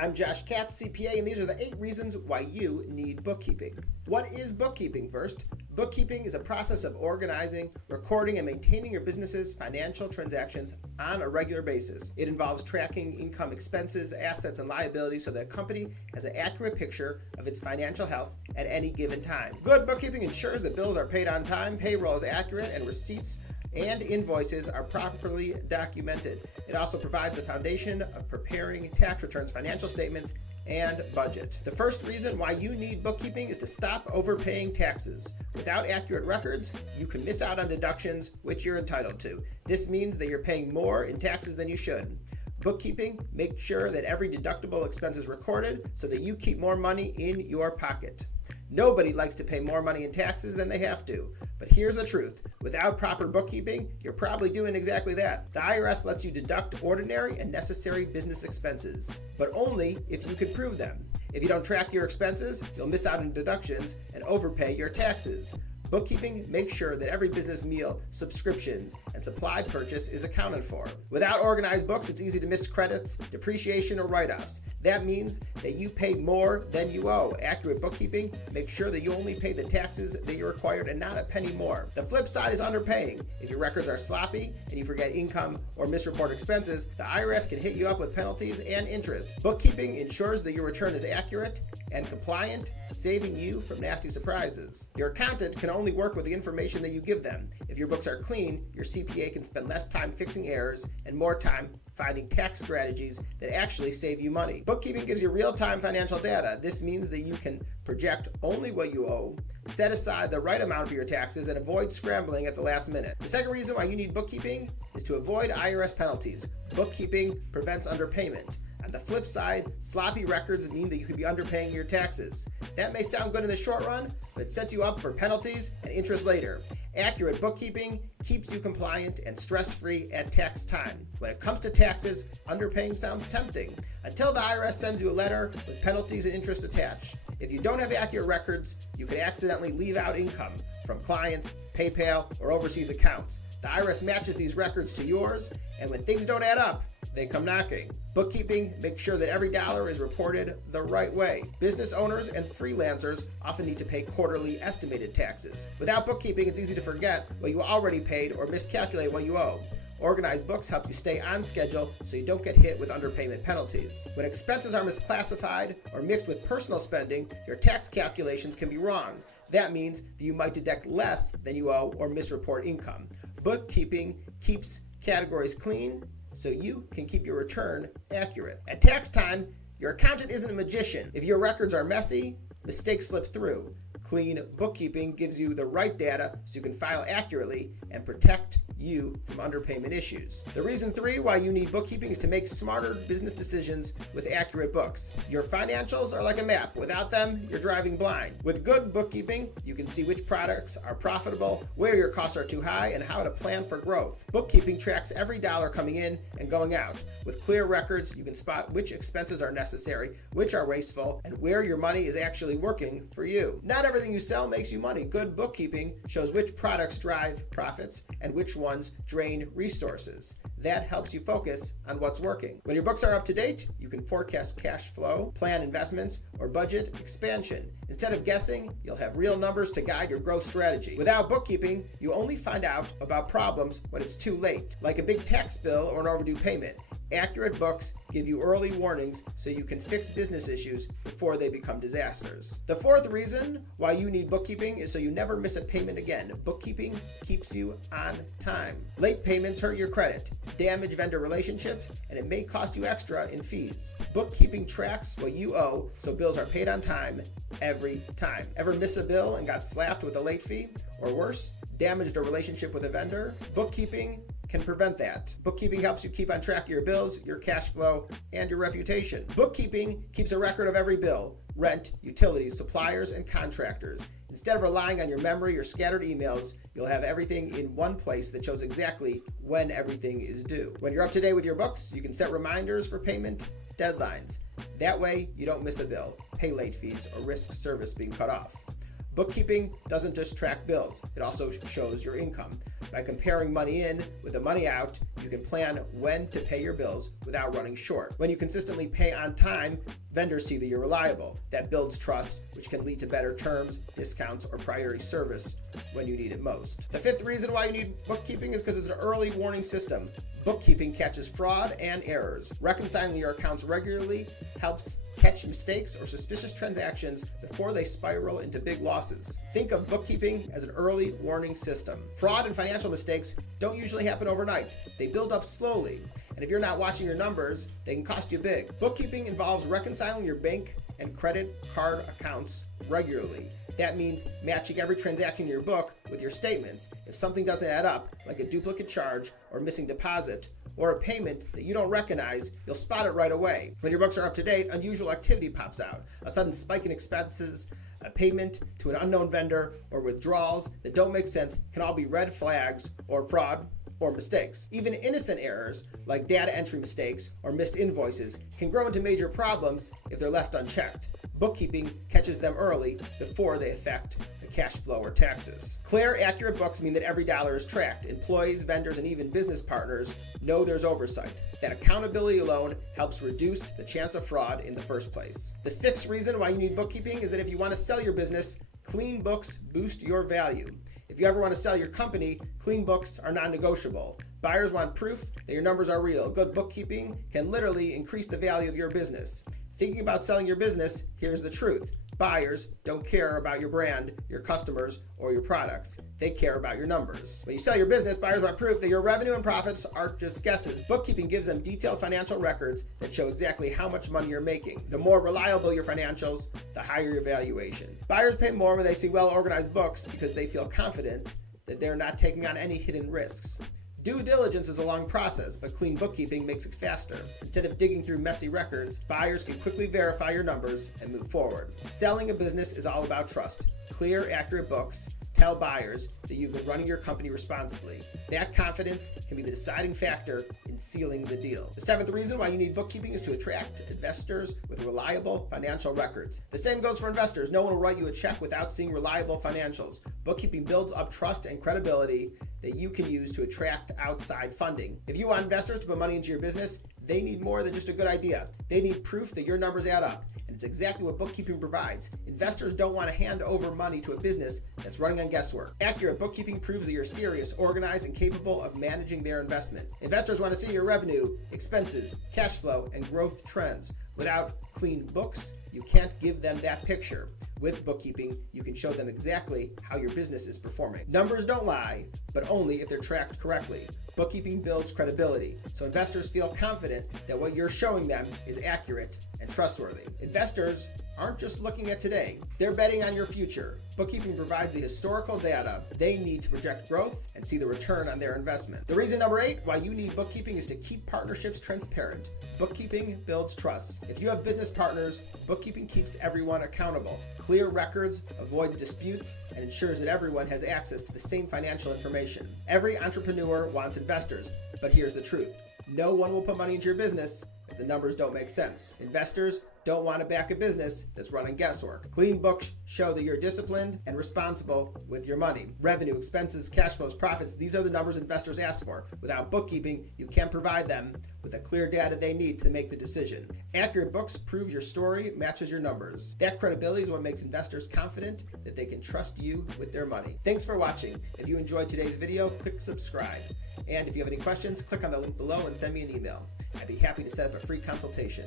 I'm Josh Katz, CPA, and these are the 8 reasons why you need bookkeeping. What is bookkeeping first? Bookkeeping is a process of organizing, recording, and maintaining your business's financial transactions on a regular basis. It involves tracking income, expenses, assets, and liabilities so that a company has an accurate picture of its financial health at any given time. Good bookkeeping ensures that bills are paid on time, payroll is accurate, and receipts and invoices are properly documented. It also provides the foundation of preparing tax returns, financial statements, and budget. The first reason why you need bookkeeping is to stop overpaying taxes. Without accurate records, you can miss out on deductions which you're entitled to. This means that you're paying more in taxes than you should. Bookkeeping makes sure that every deductible expense is recorded so that you keep more money in your pocket. Nobody likes to pay more money in taxes than they have to. But here's the truth. Without proper bookkeeping, you're probably doing exactly that. The IRS lets you deduct ordinary and necessary business expenses, but only if you can prove them. If you don't track your expenses, you'll miss out on deductions and overpay your taxes. Bookkeeping makes sure that every business meal, subscriptions, and supply purchase is accounted for. Without organized books, it's easy to miss credits, depreciation, or write-offs. That means that you pay more than you owe. Accurate bookkeeping makes sure that you only pay the taxes that you're required and not a penny more. The flip side is underpaying. If your records are sloppy and you forget income or misreport expenses, the IRS can hit you up with penalties and interest. Bookkeeping ensures that your return is accurate and compliant, saving you from nasty surprises. Your accountant can only work with the information that you give them. If your books are clean, your CPA can spend less time fixing errors and more time finding tax strategies that actually save you money. Bookkeeping gives you real-time financial data. This means that you can project only what you owe, set aside the right amount for your taxes, and avoid scrambling at the last minute. The second reason why you need bookkeeping is to avoid IRS penalties. Bookkeeping prevents underpayment. On the flip side, sloppy records mean that you could be underpaying your taxes. That may sound good in the short run, but it sets you up for penalties and interest later. Accurate bookkeeping keeps you compliant and stress-free at tax time. When it comes to taxes, underpaying sounds tempting until the IRS sends you a letter with penalties and interest attached. If you don't have accurate records, you could accidentally leave out income from clients, PayPal, or overseas accounts. The IRS matches these records to yours, and when things don't add up, they come knocking. Bookkeeping makes sure that every dollar is reported the right way. Business owners and freelancers often need to pay quarterly estimated taxes. Without bookkeeping, it's easy to forget what you already paid or miscalculate what you owe. Organized books help you stay on schedule so you don't get hit with underpayment penalties. When expenses are misclassified or mixed with personal spending, your tax calculations can be wrong. That means that you might deduct less than you owe or misreport income. Bookkeeping keeps categories clean so you can keep your return accurate. At tax time, your accountant isn't a magician. If your records are messy, mistakes slip through. Clean bookkeeping gives you the right data so you can file accurately and protect you from underpayment issues. The reason 3 why you need bookkeeping is to make smarter business decisions with accurate books. Your financials are like a map. Without them, you're driving blind. With good bookkeeping, you can see which products are profitable, where your costs are too high, and how to plan for growth. Bookkeeping tracks every dollar coming in and going out. With clear records, you can spot which expenses are necessary, which are wasteful, and where your money is actually working for you. Not everything you sell makes you money. Good bookkeeping shows which products drive profits and which ones drain resources. That helps you focus on what's working. When your books are up to date, you can forecast cash flow, plan investments, or budget expansion. Instead of guessing, you'll have real numbers to guide your growth strategy. Without bookkeeping, you only find out about problems when it's too late, like a big tax bill or an overdue payment. Accurate books give you early warnings so you can fix business issues before they become disasters. The fourth reason why you need bookkeeping is so you never miss a payment again. Bookkeeping keeps you on time. Late payments hurt your credit, damage vendor relationships, and it may cost you extra in fees. Bookkeeping tracks what you owe so bills are paid on time every time. Ever miss a bill and got slapped with a late fee? Or worse, damaged a relationship with a vendor? Bookkeeping can prevent that. Bookkeeping helps you keep on track of your bills, your cash flow, and your reputation. Bookkeeping keeps a record of every bill, rent, utilities, suppliers, and contractors. Instead of relying on your memory or scattered emails, you'll have everything in one place that shows exactly when everything is due. When you're up to date with your books, you can set reminders for payment deadlines. That way, you don't miss a bill, pay late fees, or risk service being cut off. Bookkeeping doesn't just track bills, it also shows your income. By comparing money in with the money out, you can plan when to pay your bills without running short. When you consistently pay on time, vendors see that you're reliable. That builds trust, which can lead to better terms, discounts, or priority service when you need it most. The fifth reason why you need bookkeeping is because it's an early warning system. Bookkeeping catches fraud and errors. Reconciling your accounts regularly helps catch mistakes or suspicious transactions before they spiral into big losses. Think of bookkeeping as an early warning system. Fraud and financial mistakes don't usually happen overnight. They build up slowly. And if you're not watching your numbers, they can cost you big. Bookkeeping involves reconciling your bank and credit card accounts regularly. That means matching every transaction in your book with your statements. If something doesn't add up, like a duplicate charge or missing deposit, or a payment that you don't recognize, you'll spot it right away. When your books are up to date, unusual activity pops out. A sudden spike in expenses, a payment to an unknown vendor, or withdrawals that don't make sense can all be red flags or fraud or mistakes. Even innocent errors, like data entry mistakes or missed invoices, can grow into major problems if they're left unchecked. Bookkeeping catches them early before they affect the cash flow or taxes. Clear, accurate books mean that every dollar is tracked. Employees, vendors, and even business partners know there's oversight. That accountability alone helps reduce the chance of fraud in the first place. The sixth reason why you need bookkeeping is that if you want to sell your business, clean books boost your value. If you ever want to sell your company, clean books are non-negotiable. Buyers want proof that your numbers are real. Good bookkeeping can literally increase the value of your business. Thinking about selling your business, here's the truth. Buyers don't care about your brand, your customers, or your products. They care about your numbers. When you sell your business, buyers want proof that your revenue and profits aren't just guesses. Bookkeeping gives them detailed financial records that show exactly how much money you're making. The more reliable your financials, the higher your valuation. Buyers pay more when they see well-organized books because they feel confident that they're not taking on any hidden risks. Due diligence is a long process, but clean bookkeeping makes it faster. Instead of digging through messy records, buyers can quickly verify your numbers and move forward. Selling a business is all about trust. Clear, accurate books tell buyers that you've been running your company responsibly. That confidence can be the deciding factor in sealing the deal. The seventh reason why you need bookkeeping is to attract investors with reliable financial records. The same goes for investors. No one will write you a check without seeing reliable financials. Bookkeeping builds up trust and credibility that you can use to attract outside funding. If you want investors to put money into your business, they need more than just a good idea. They need proof that your numbers add up. And it's exactly what bookkeeping provides. Investors don't want to hand over money to a business that's running on guesswork. Accurate bookkeeping proves that you're serious, organized, and capable of managing their investment. Investors want to see your revenue, expenses, cash flow, and growth trends. Without clean books, you can't give them that picture. With bookkeeping, you can show them exactly how your business is performing. Numbers don't lie, but only if they're tracked correctly. Bookkeeping builds credibility, so investors feel confident that what you're showing them is accurate and trustworthy. Investors aren't just looking at today, they're betting on your future. Bookkeeping provides the historical data they need to project growth and see the return on their investment. The reason number 8 why you need bookkeeping is to keep partnerships transparent. Bookkeeping builds trust. If you have business partners, bookkeeping keeps everyone accountable. Clear records avoids disputes and ensures that everyone has access to the same financial information. Every entrepreneur wants investors, but here's the truth. No one will put money into your business if the numbers don't make sense. Investors don't want to back a business that's running guesswork. Clean books show that you're disciplined and responsible with your money. Revenue, expenses, cash flows, profits, these are the numbers investors ask for. Without bookkeeping, you can't provide them with the clear data they need to make the decision. Accurate books prove your story matches your numbers. That credibility is what makes investors confident that they can trust you with their money. Thanks for watching. If you enjoyed today's video, click subscribe. And if you have any questions, click on the link below and send me an email. I'd be happy to set up a free consultation.